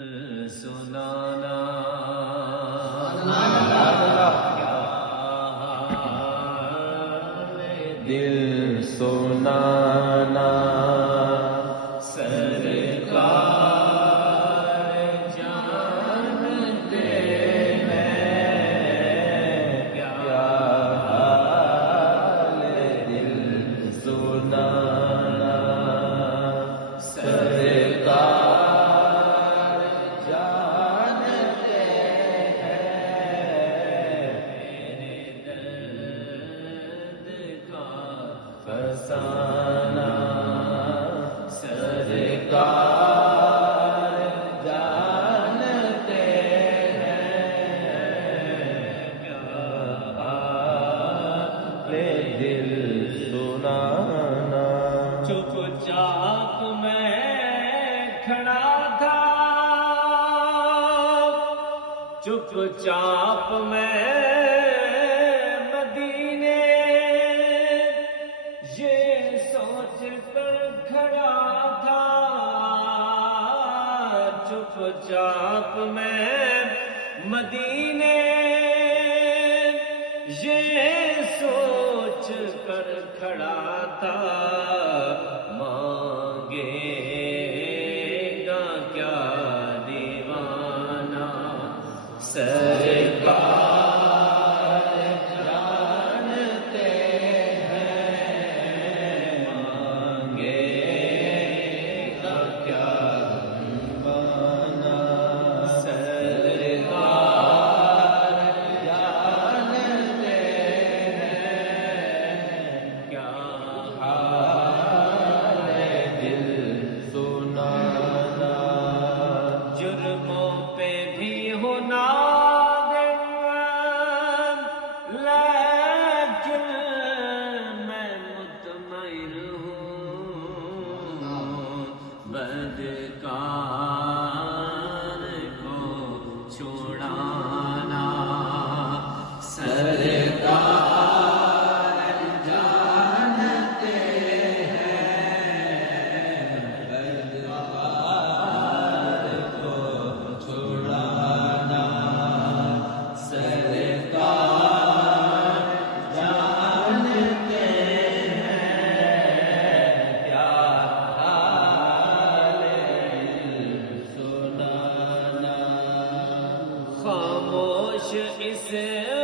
سنانا دل سنانا سرکار جانتے ہیں کیا حال دل سنانا سرکار فسانا سرکار جانتے ہیں کیا حال دل سنانا چپ چاپ میں کھڑا تھا چپ چاپ میں کھڑا تھا چپ چاپ میں مدینے یہ سوچ کر کھڑا تھا مانگے گا کیا دیوانہ سرکار جرموں پہ بھی ہونا لیکن میں مطمئن ہوں بدکار کو چھوڑانا سرکار خاموش اس